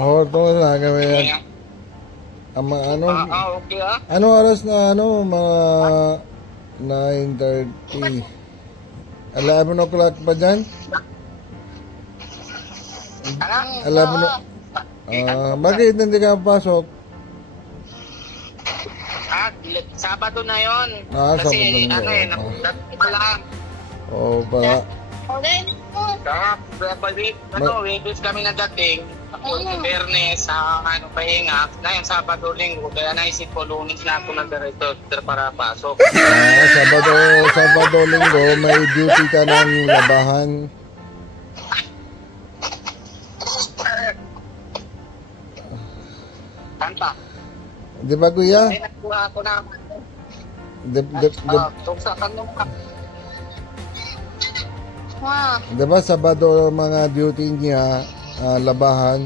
Oo, ito na kami. Ano, Okay ah. ano oras na mga 9:30. 11 o'clock pa dyan? Ano? 11 o... bakit hindi ka pasok? Sabado na yon. Sabado Kasi linggo. napunta ko lang. Oo pa. Weekdays kami nagdating. Ako, Bernes, pahinga. Ngayon, Sabado, Linggo. Kaya naisip ko, Lunes na ako nagdiretso para pasok. Sabado, linggo, may duty ka ng labahan. Kanta. Di ba, kuya? May nagkuha ako na. Tuksa ka nung Di ba, Sabado mga duty niya, labahan?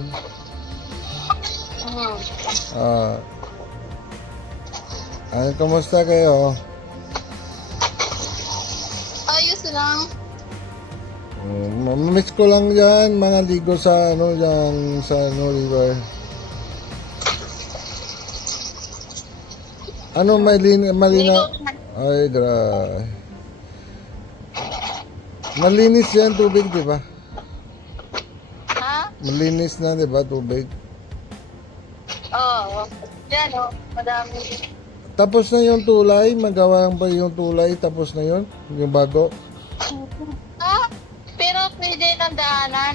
Kumusta kayo? Ayos lang. Mamiss ko lang yan, mga ligo sa dyan, sa river. Malinaw? Ay, malinis yan tubig, di ba? Ha? Malinis na, di ba, tubig? Oo. Yan madami. Tapos na yung tulay? Magawa lang ba yung tulay? Tapos na yun? Yung bago? Ha? Pero pwede ng daanan.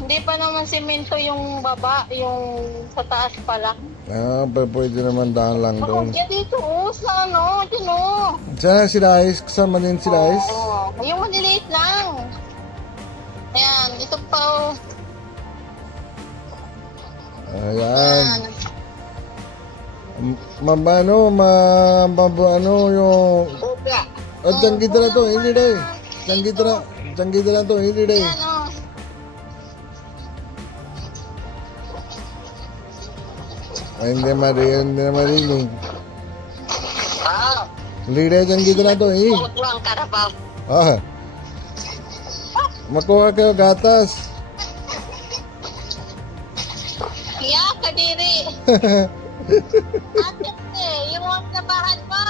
Hindi pa naman simento yung baba, yung sa taas pa lang. Pero pwede naman daan lang doon. Yan dito, sa dyan Sana sila Ice? Kasama din sila Ice? Yung maliliit lang. Ayan, ito pa Ayan. Yung... Bubla. Changgita na to, hindi day. Changgita na to, hindi day. Ayan Ay, hindi na marinig. Ah. Hindi day, changgita na to, eh. Ito ang karabaw. Makuha kayo gatas. Yeah, kadiri. Ate, yung mga nabahan mo.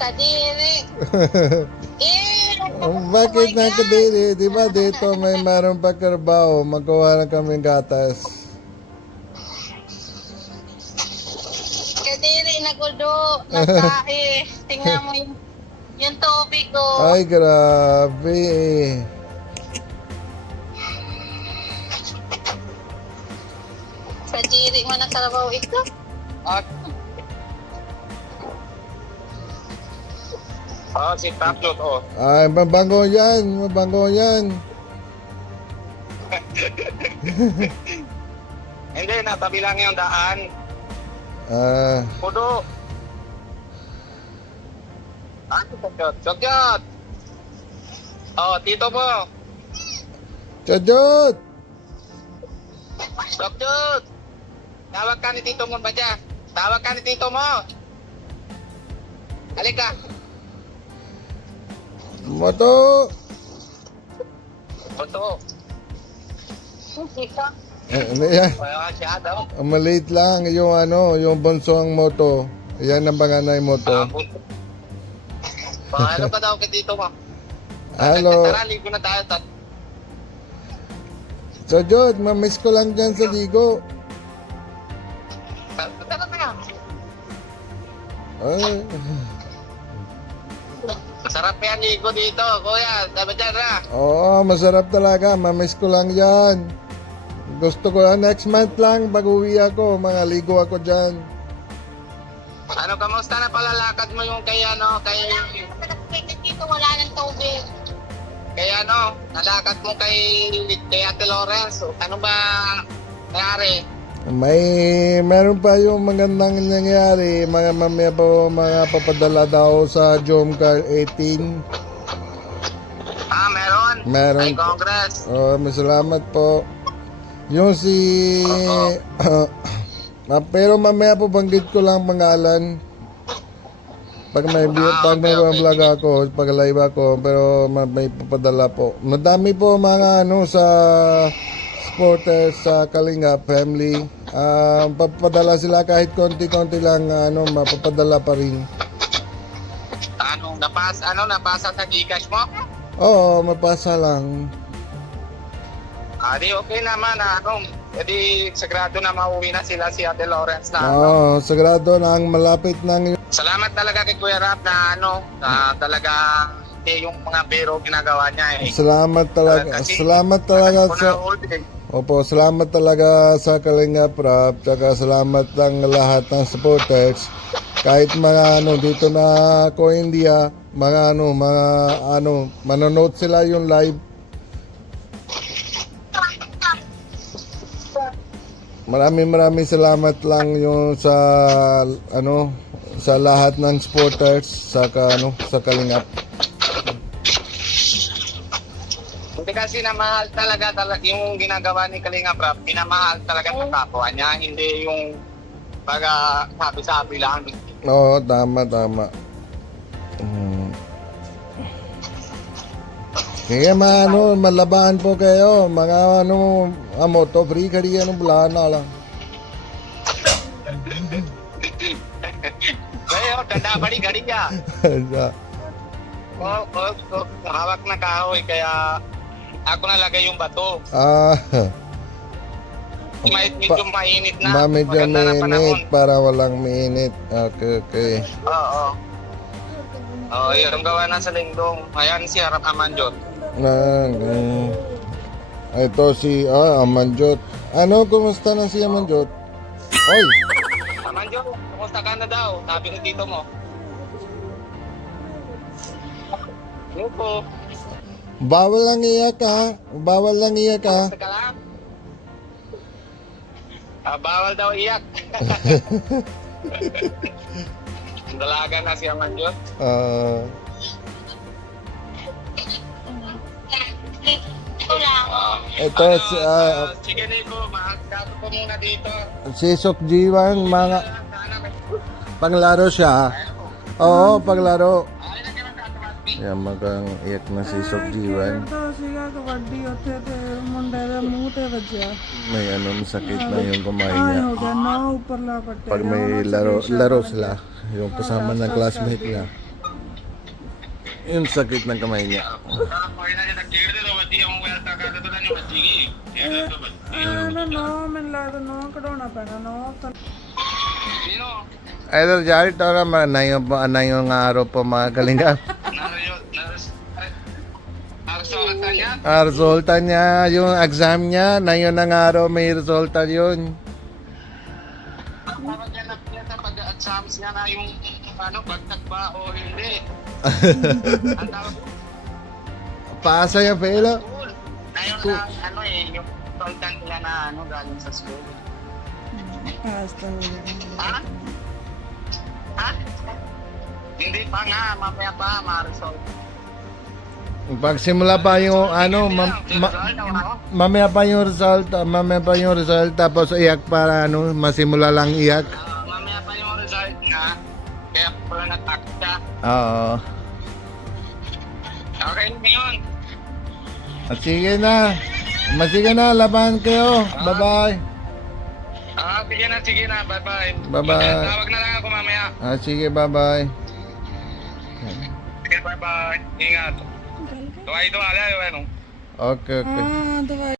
Kadiri. Bakit na kadiri? Di ba dito may meron pa karbaho? Magkuha na kami gatas. Kadiri na gudo. Nasahe. Tingnan mo yung tubig ko. Ay, grabe. Kadiri mo na karabaw ito. Si Taplot, Ay, mabango yan. Hindi, natabi lang yung daan. Pudo. Sokyot. Tito mo. Chajot! Sokyot. Tawag ka ni Tito mo ba dyan? Tawag ka ni Tito mo. Halika. Moto! Puto. Ika. Ano yan? Wala siya daw. Maliit lang yung bonsong moto. Yan ang panganay moto. Ano ka daw kay Tito mo? Hello. Tara, ligo na tayo. Chajot, mamiss ko lang dyan sa ligo. Tara na. Ay. Masarap yan ligo dito, kuya. Sabi dyan na. Oo, masarap talaga. Mamiss ko lang yan. Gusto ko next month lang pag uwi ako. Mga ligo ako dyan. Kamusta na palalakad mo yung kay Dito wala nang tubig. nalakad mo kay Ate Lawrence. Ano ba nangyari? Meron pa yung magandang nangyari. Mamaya pa mga papadala daw sa Jomcar 18. Meron? Ay, Congress. May salamat po. Yung pero mamaya po banggit ko lang pangalan. Pag may vlog ako, pag live ako, pero may papadala po. Madami po mga sa supporters sa Kalinga family. Papadala sila kahit konti-konti lang, mapapadala pa rin. Napasa sa Gcash mo? Oo, mapasa lang. Di okay naman, edi sagrado na mauwi na sila si Ate Lawrence na. Oo, sagrado na ang malapit ng... Salamat talaga kay Kuya Rap na talaga yung mga biro ginagawa niya eh. Salamat talaga. Kasi, Salamat talaga ako sa... na-hold eh. Opo, salamat talaga sa Kalinga Prab, tsaka salamat ng lahat ng supporters. Kahit mga dito na ako India, mga manonood sila yung live. Maraming salamat lang yung sa sa lahat ng supporters sa sa Kalinga. Hindi kasi na mahal talaga yung ginagawa ni Kalinga Prab, minamahal talaga sa kapwa niya, hindi yung baga sabi-sabi lang. Oo, tama. Kaya malabahan po kayo, mga moto free kari bulan na lang. Kaya ganda bali gari niya. Hawak na kahoy kaya ako nalagay yung bato. Medyo mainit na. Medyo Maganda na panahon. mainit para walang mainit. Okay. Oo. Yung gawa na sa lingdong. Ayan si Harap Amanjot. Ito si Amanjot. Kumusta na si Amanjot? Oy! Amanjot, kumusta ka na daw? Sabi ng tito mo. Ano po? Bawal lang iyak ha. Kumusta ka lang? Bawal daw iyak. Dalaga na si Amanjot. Ito si sige Nico, makakato ko muna dito. si Sok Jiwan, mga panglaro siya. Oo, paglaro. Yan magang iyak na si Sok Jiwan. May sakit na yung kamay niya. Pag may laro sila, yung kasama ng classmate niya. Yung sakit ng kamay niya. Idol Jari, ito naman na yung araw po mga Kalinga. Resulta niya, yung exam niya, na yun ang araw may resulta yun. Parang yan na pag-exams niya na yung bagtag ba o hindi. Ang tawag Pasa yung pelo. ngayon na yung consultant nila na galing sa school. Ha? Hindi pa nga, mamaya pa ma-result. Pagsimula pa yung mamaya pa yung result, tapos iyak para masimula lang iyak. Mamaya pa yung result na, kaya pala natakot siya. Oo. Okay yun. Sige na, laban kayo. Bye-bye. Sige na, bye-bye. Bye-bye. Tawag na lang ako mamaya. Sige, bye-bye. Sige, bye-bye. Ingat. Tuwai, tuwala, Okay.